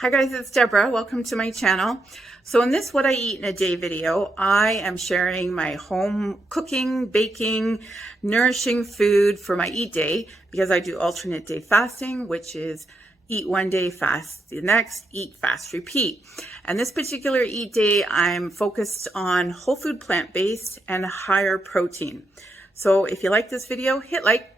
Hi guys, it's Deborah. Welcome to my channel. So in this What I Eat in a Day video, I am sharing my home cooking, baking, nourishing food for my eat day because I do alternate day fasting, which is eat one day, fast the next, eat, fast, repeat. And this particular eat day, I'm focused on whole food, plant-based, and higher protein. So if you like this video, hit like.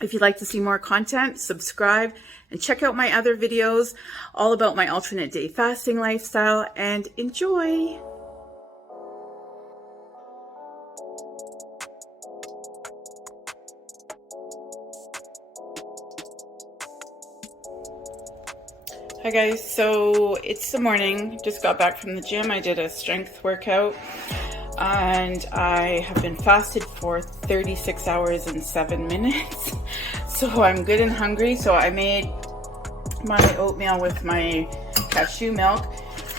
If you'd like to see more content, subscribe and check out my other videos all about my alternate day fasting lifestyle, and enjoy. Hi guys, so it's the morning, just got back from the gym. I did a strength workout and I have been fasted for 36 hours and 7 minutes. So I'm good and hungry. So I made my oatmeal with my cashew milk.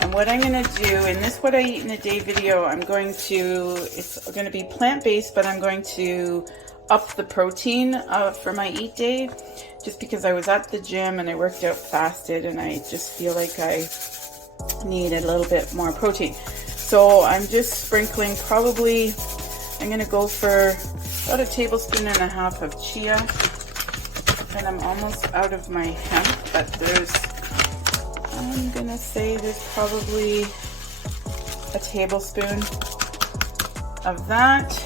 And what I'm going to do in this What I Eat in a Day video, it's going to be plant-based, but I'm going to up the protein for my eat day, just because I was at the gym and I worked out fasted and I just feel like I need a little bit more protein. So I'm just sprinkling, I'm going to go for about 1.5 tablespoons of chia. And I'm almost out of my hemp, but I'm going to say there's probably 1 tablespoon of that.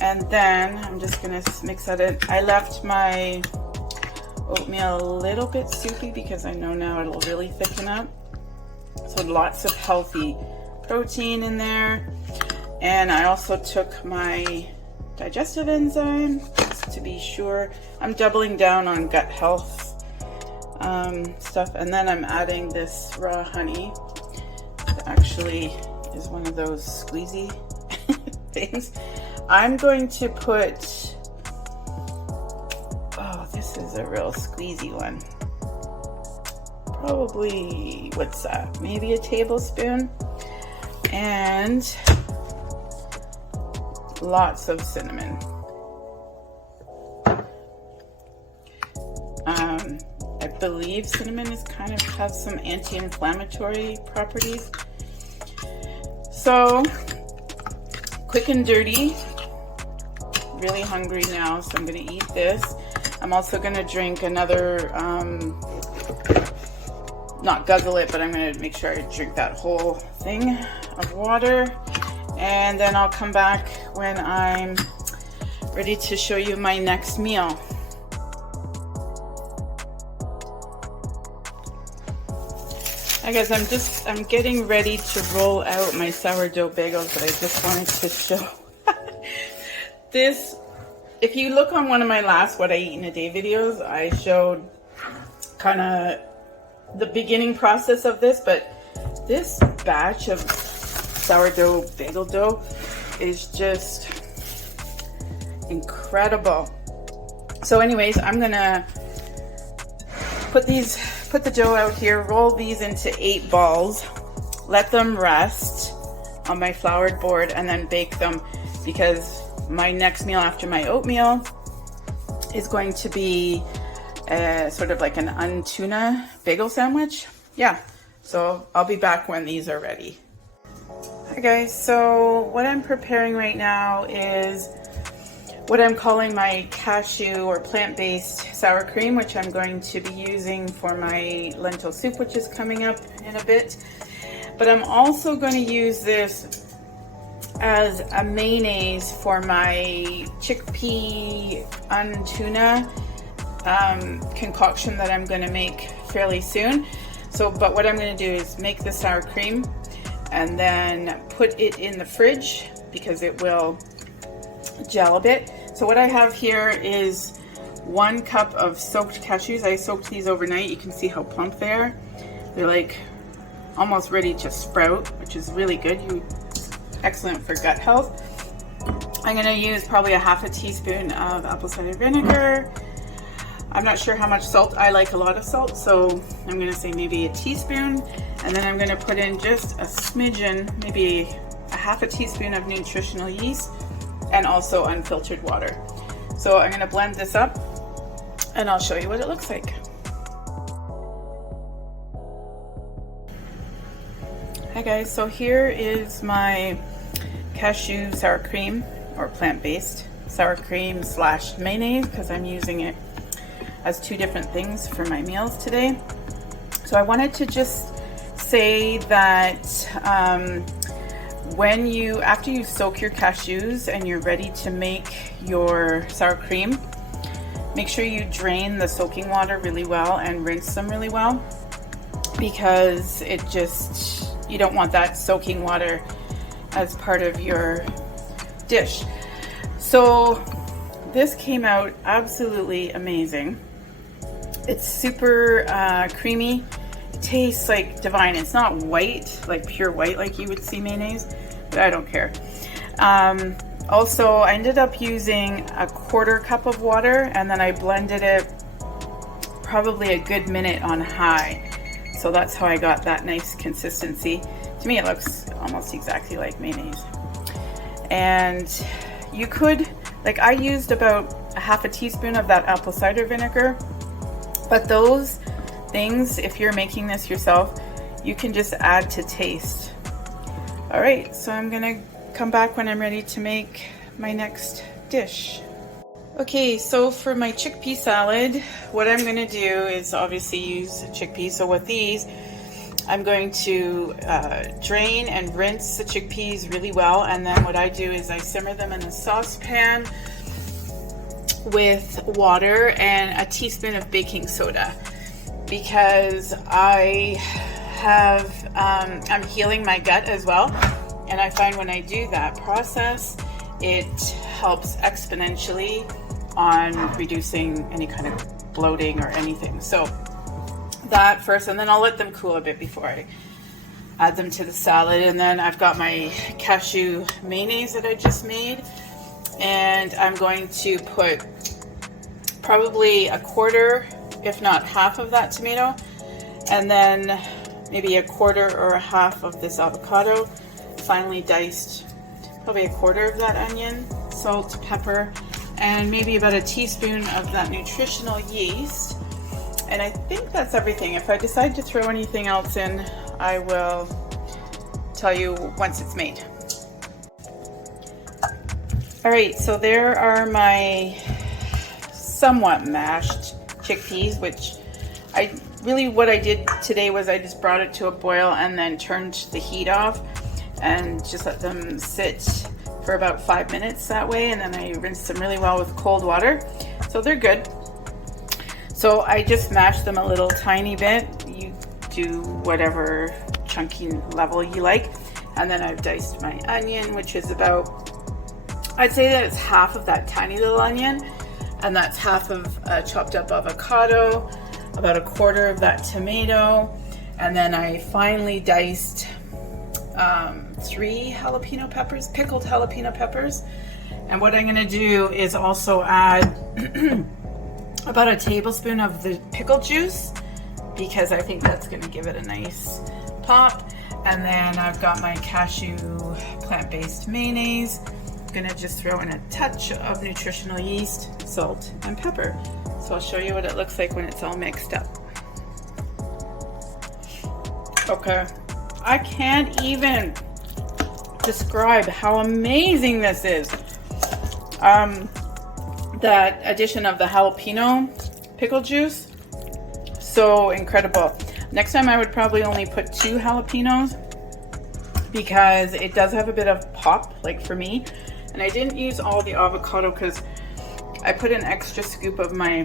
And then I'm just going to mix that in. I left my oatmeal a little bit soupy because I know now it'll really thicken up. So lots of healthy protein in there. And I also took my digestive enzyme just to be sure. I'm doubling down on gut health stuff. And then I'm adding this raw honey. It actually is one of those squeezy things. I'm going to put, this is a real squeezy one. Probably, what's that? Maybe 1 tablespoon. And lots of cinnamon. I believe cinnamon has some anti-inflammatory properties. So, quick and dirty. Really hungry now, so I'm going to eat this. I'm also going to drink another, not guzzle it, but I'm going to make sure I drink that whole thing of water. And then I'll come back when I'm ready to show you my next meal. Hi guys, I'm getting ready to roll out my sourdough bagels, but I just wanted to show this. If you look on one of my last What I Eat in a Day videos, I showed kind of the beginning process of this, but this batch of sourdough bagel dough is just incredible. So anyways, I'm gonna put the dough out here, roll these into 8 balls, let them rest on my floured board, and then bake them, because my next meal after my oatmeal is going to be sort of like an untuna bagel sandwich. Yeah, so I'll be back when these are ready. Hi guys, so what I'm preparing right now is what I'm calling my cashew or plant-based sour cream, which I'm going to be using for my lentil soup, which is coming up in a bit. But I'm also going to use this as a mayonnaise for my chickpea untuna concoction that I'm going to make fairly soon. But what I'm going to do is make the sour cream and then put it in the fridge because it will gel a bit. So what I have here is 1 cup of soaked cashews. I soaked these overnight. You can see how plump they are. They're like almost ready to sprout, which is really good. Excellent for gut health. I'm going to use probably 1/2 teaspoon of apple cider vinegar. I'm not sure how much salt. I like a lot of salt, so I'm going to say maybe 1 teaspoon. And then I'm going to put in just a smidgen, maybe 1/2 teaspoon of nutritional yeast, and also unfiltered water. So I'm going to blend this up and I'll show you what it looks like. Hi guys, so here is my cashew sour cream, or plant-based sour cream slash mayonnaise, because I'm using it as two different things for my meals today. So I wanted to just say that after you soak your cashews and you're ready to make your sour cream, make sure you drain the soaking water really well and rinse them really well, because you don't want that soaking water as part of your dish. So this came out absolutely amazing. It's super creamy. It tastes like divine. It's not white, like pure white like you would see mayonnaise, but I don't care. Also, I ended up using a 1/4 cup of water, and then I blended it probably a good minute on high. So that's how I got that nice consistency. To me, it looks almost exactly like mayonnaise. And you could, like, I used about a 1/2 teaspoon of that apple cider vinegar, but those things, if you're making this yourself, you can just add to taste. All right, so I'm gonna come back when I'm ready to make my next dish. Okay, so for my chickpea salad, what I'm gonna do is obviously use chickpeas. So with these, I'm going to drain and rinse the chickpeas really well, and then what I do is I simmer them in a saucepan with water and a teaspoon of baking soda, because I'm healing my gut as well, and I find when I do that process, it helps exponentially on reducing any kind of bloating or anything. So that first, and then I'll let them cool a bit before I add them to the salad. And then I've got my cashew mayonnaise that I just made, and I'm going to put probably a 1/4, if not half of that tomato, and then maybe a 1/4 or a half of this avocado, finely diced, probably a 1/4 of that onion, salt, pepper, and maybe about a teaspoon of that nutritional yeast. And I think that's everything. If I decide to throw anything else in, I will tell you once it's made. All right, so there are my somewhat mashed chickpeas, which what I did today was I just brought it to a boil and then turned the heat off and just let them sit for about 5 minutes that way, and then I rinsed them really well with cold water. So they're good. So I just mashed them a little tiny bit. You do whatever chunky level you like. And then I've diced my onion, which is about, I'd say that it's half of that tiny little onion, and that's half of a chopped up avocado, about a 1/4 of that tomato, and then I finely diced 3 jalapeno peppers, pickled jalapeno peppers. And what I'm gonna do is also add about a tablespoon of the pickle juice, because I think that's gonna give it a nice pop. And then I've got my cashew plant-based mayonnaise. I'm gonna just throw in a touch of nutritional yeast, salt, and pepper. So I'll show you what it looks like when it's all mixed up. Okay, I can't even describe how amazing this is. That addition of the jalapeno pickle juice, so incredible. Next time I would probably only put 2 jalapenos, because it does have a bit of pop, like for me. And I didn't use all the avocado because I put an extra scoop of my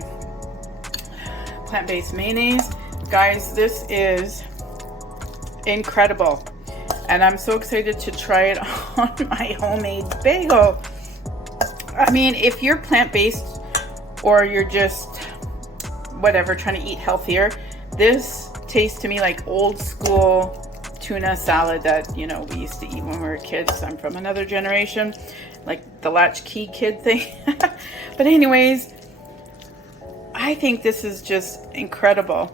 plant-based mayonnaise. Guys, this is incredible, and I'm so excited to try it on my homemade bagel. I mean, if you're plant-based or you're just whatever, trying to eat healthier, this tastes to me like old school tuna salad that, you know, we used to eat when we were kids. I'm from another generation, like the latchkey kid thing. But anyways, I think this is just incredible.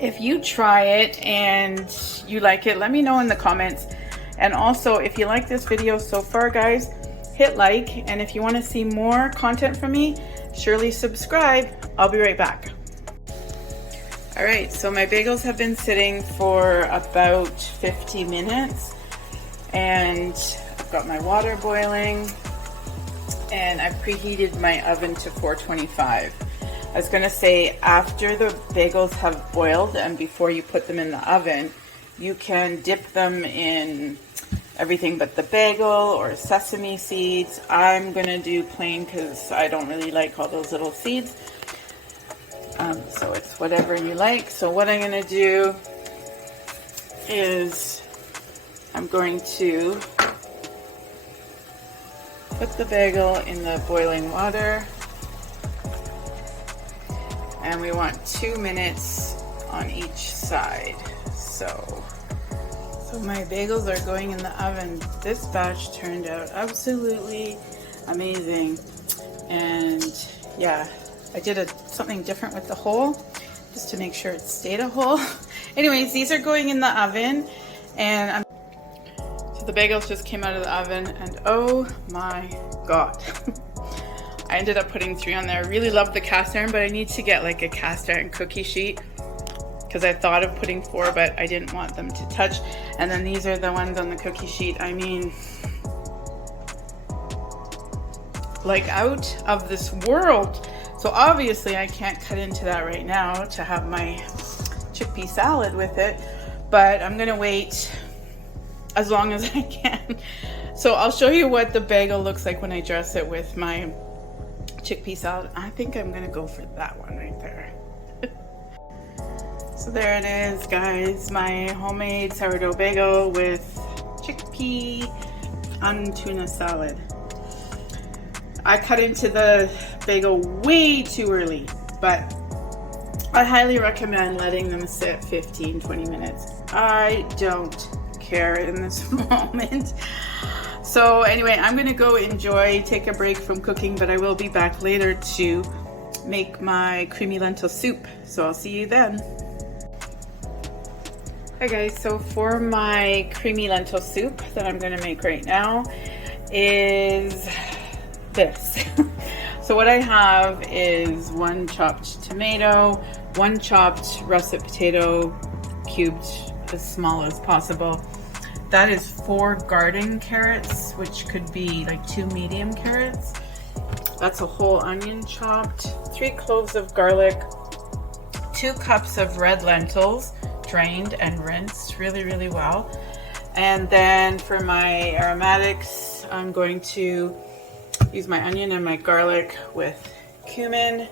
If you try it and you like it, let me know in the comments. And also, if you like this video so far, guys, hit like, and if you want to see more content from me, surely subscribe. I'll be right back. All right, so my bagels have been sitting for about 50 minutes and I've got my water boiling and I've preheated my oven to 425. I was gonna say, after the bagels have boiled and before you put them in the oven, you can dip them in everything but the bagel or sesame seeds. I'm gonna do plain because I don't really like all those little seeds. So it's whatever you like. So what I'm gonna do is I'm going to put the bagel in the boiling water, and we want 2 minutes on each side. So my bagels are going in the oven. This batch turned out absolutely amazing, and yeah, I did something different with the hole just to make sure it stayed a hole. Anyways, these are going in the oven, and so the bagels just came out of the oven, and oh my god. I ended up putting 3 on there. I really love the cast iron, but I need to get like a cast iron cookie sheet because I thought of putting 4, but I didn't want them to touch. And then these are the ones on the cookie sheet. I mean, like out of this world. So obviously I can't cut into that right now to have my chickpea salad with it, but I'm gonna wait as long as I can. So I'll show you what the bagel looks like when I dress it with my chickpea salad. I think I'm gonna go for that one right there. So there it is, guys, my homemade sourdough bagel with chickpea and tuna salad. I cut into the bagel way too early, but I highly recommend letting them sit 15-20 minutes. I don't care in this moment. So anyway, I'm gonna go take a break from cooking, but I will be back later to make my creamy lentil soup. So I'll see you then. Hi guys, so for my creamy lentil soup that I'm gonna make right now is this. So what I have is 1 chopped tomato, 1 chopped russet potato, cubed as small as possible. That is 4 garden carrots, which could be like 2 medium carrots. That's a whole onion chopped, 3 cloves of garlic, 2 cups of red lentils, drained and rinsed really well. And then for my aromatics, I'm going to use my onion and my garlic with cumin,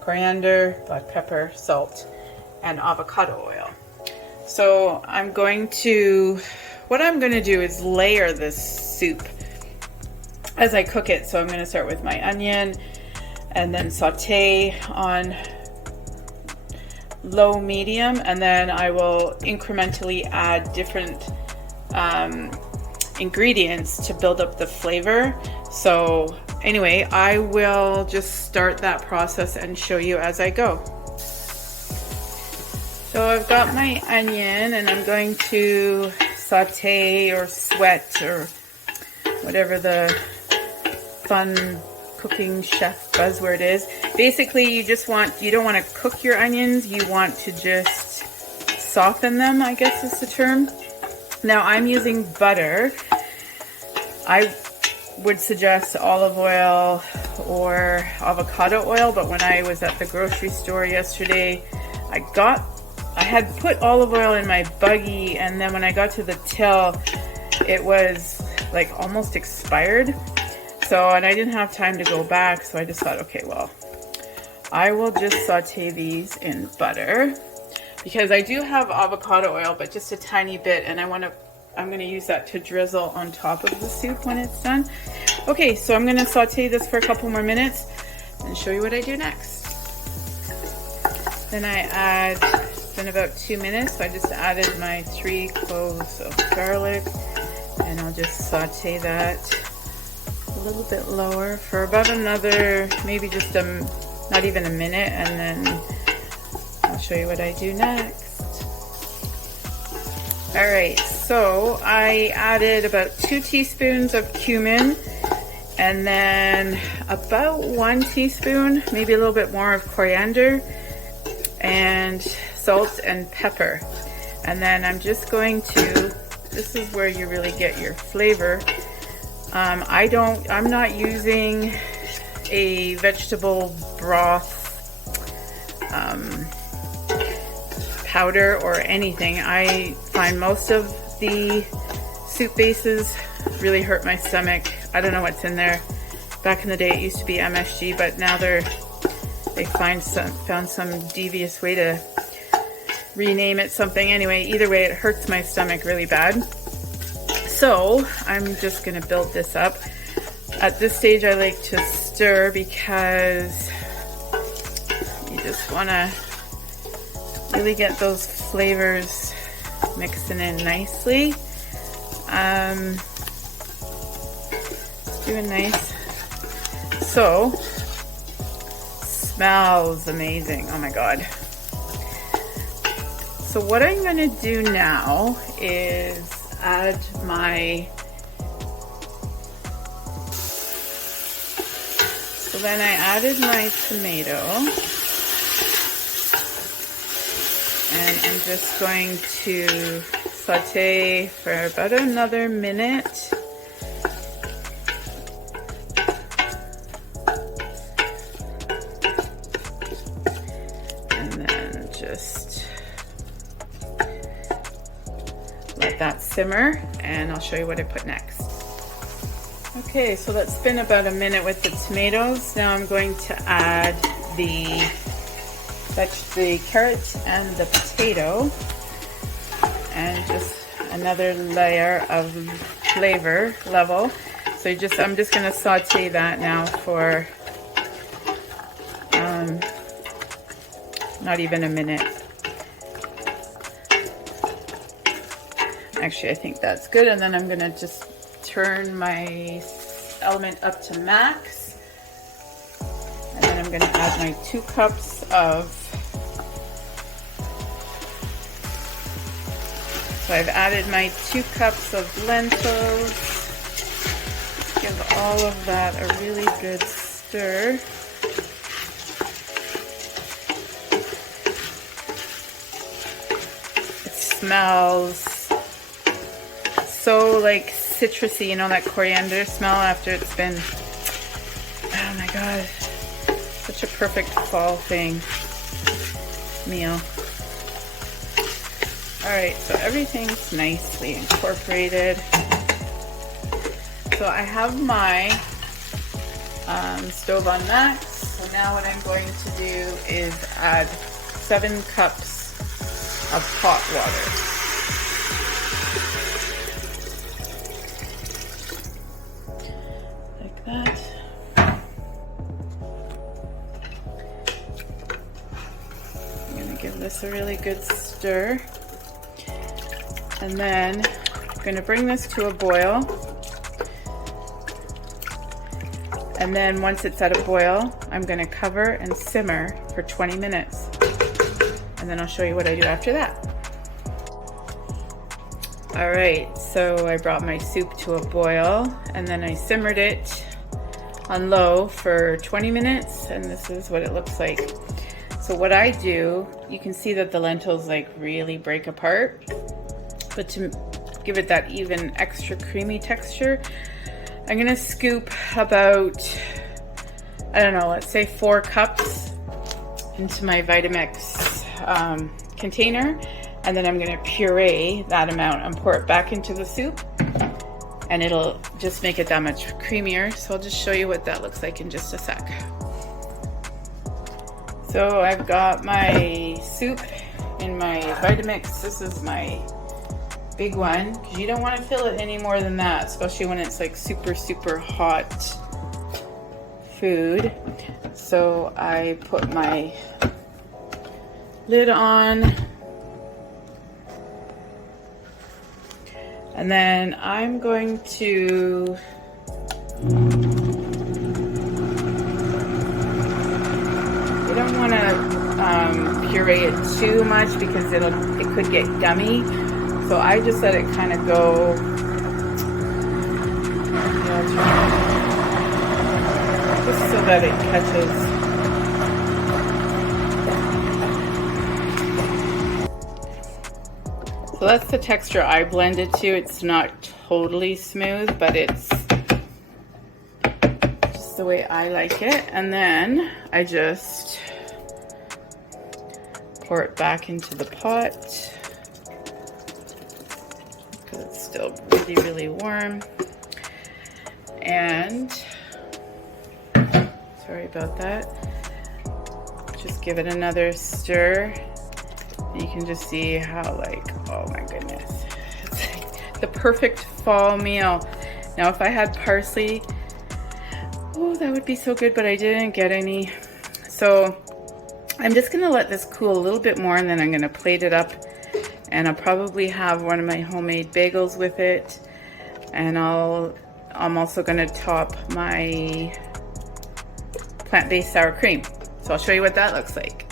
coriander, black pepper, salt, and avocado oil. So what I'm going to do is layer this soup as I cook it. So I'm going to start with my onion and then saute on low medium, and then I will incrementally add different ingredients to build up the flavor. So anyway, I will just start that process and show you as I go. So I've got my onion and I'm going to saute or sweat or whatever the fun cooking chef buzzword is. Basically, you don't want to cook your onions, you want to just soften them, I guess is the term. Now I'm using butter. I would suggest olive oil or avocado oil, but when I was at the grocery store yesterday, I had put olive oil in my buggy, and then when I got to the till, it was like almost expired. And I didn't have time to go back, so I just thought, okay, well, I will just saute these in butter because I do have avocado oil, but just a tiny bit, and I'm going to use that to drizzle on top of the soup when it's done. Okay, so I'm going to saute this for a couple more minutes and show you what I do next. Then it's been about 2 minutes, so I just added my 3 cloves of garlic, and I'll just saute that a little bit lower for about another, maybe just not even a minute, and then I'll show you what I do next. Alright, so I added about 2 teaspoons of cumin, and then about 1 teaspoon, maybe a little bit more of coriander, and salt and pepper. And then I'm just going to, this is where you really get your flavor. I'm not using a vegetable broth powder or anything. I find most of the soup bases really hurt my stomach. I don't know what's in there. Back in the day it used to be MSG, but now they found some devious way to rename it something. Anyway, either way, it hurts my stomach really bad. So I'm just gonna build this up. At this stage I like to stir because you just wanna really get those flavors mixing in nicely. Doing nice. So, smells amazing. Oh my God. So what I'm gonna do now is add my, so then I added my tomato, and I'm just going to saute for about another minute. And then just let that simmer, and I'll show you what I put next. Okay, so that's been about a minute with the tomatoes. Now I'm going to add the carrot and the potato, and just another layer of flavor level. So I'm just going to saute that now for not even a minute. Actually, I think that's good. And then I'm going to just turn my element up to max. And then I'm going to add my 2 cups of, so I've added my 2 cups of lentils. Give all of that a really good stir. It smells so like citrusy, you know, that coriander smell after it's been, oh my God, such a perfect fall thing meal. All right, so everything's nicely incorporated. So I have my stove on max. So now what I'm going to do is add 7 cups of hot water. Give this a really good stir, and then I'm going to bring this to a boil, and then once it's at a boil I'm going to cover and simmer for 20 minutes, and then I'll show you what I do after that. Alright, so I brought my soup to a boil, and then I simmered it on low for 20 minutes, and this is what it looks like. So what I do, you can see that the lentils like really break apart, but to give it that even extra creamy texture, I'm gonna scoop about, I don't know, let's say 4 cups into my Vitamix container, and then I'm gonna puree that amount and pour it back into the soup, and it'll just make it that much creamier. So I'll just show you what that looks like in just a sec. So I've got my soup in my Vitamix. This is my big one, because you don't want to fill it any more than that, especially when it's like super, super hot food. So I put my lid on, and then I'm going to you don't want to puree it too much because it could get gummy. So I just let it kind of go. Just so that it catches. So that's the texture I blended to. It's not totally smooth, but it's just the way I like it. And then I just pour it back into the pot because it's still really, really warm. And sorry about that. Just give it another stir. You can just see how, like, oh my goodness, it's like the perfect fall meal. Now if I had parsley, oh, that would be so good, but I didn't get any. So I'm just gonna let this cool a little bit more, and then I'm gonna plate it up, and I'll probably have one of my homemade bagels with it, and I'm also gonna top my plant-based sour cream. So I'll show you what that looks like.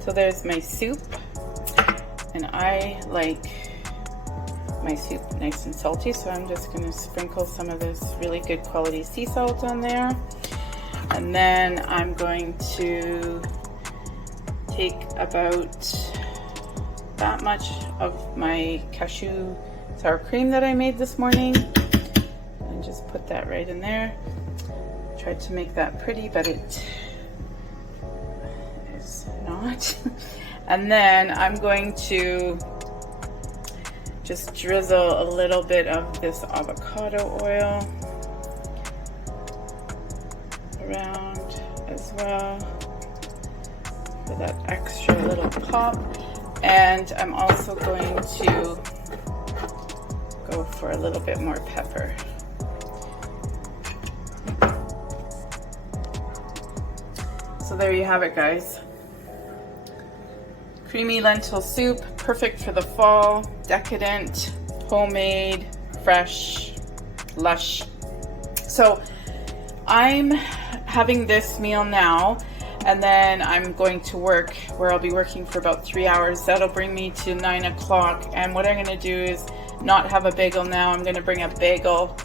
So there's my soup, and I like my soup nice and salty, so I'm just going to sprinkle some of this really good quality sea salt on there. And then I'm going to take about that much of my cashew sour cream that I made this morning and just put that right in there. Tried to make that pretty, but it is not. And then I'm going to just drizzle a little bit of this avocado oil around as well for that extra little pop. And I'm also going to go for a little bit more pepper. So there you have it, guys. Creamy lentil soup, perfect for the fall, decadent, homemade, fresh, lush. So I'm having this meal now, and then I'm going to work, where I'll be working for about 3 hours. That'll bring me to 9 o'clock. And what I'm gonna do is not have a bagel now. I'm gonna bring a bagel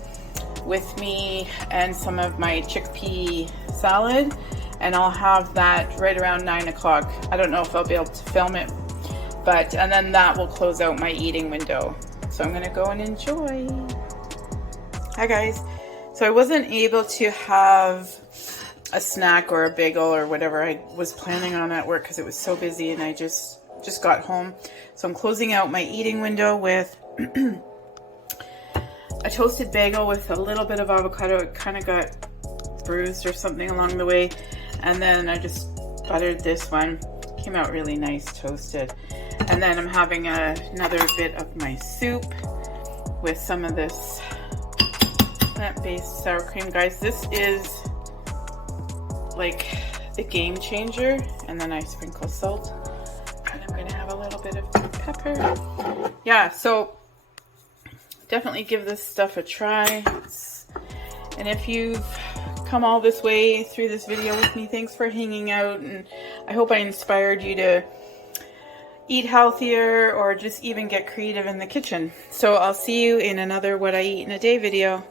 with me and some of my chickpea salad, and I'll have that right around 9 o'clock. I don't know if I'll be able to film it, but, and then that will close out my eating window. So I'm gonna go and enjoy. Hi guys. So I wasn't able to have a snack or a bagel or whatever I was planning on at work because it was so busy, and I just got home. So I'm closing out my eating window with a toasted bagel with a little bit of avocado. It kind of got bruised or something along the way. And then I just buttered this one. Came out really nice toasted. And then I'm having another bit of my soup with some of this plant-based sour cream. Guys, this is like the game changer. And then I sprinkle salt. And I'm gonna have a little bit of pepper. Yeah, so definitely give this stuff a try. And if you've come all this way through this video with me, thanks for hanging out, and I hope I inspired you to eat healthier or just even get creative in the kitchen. So I'll see you in another What I Eat in a Day video.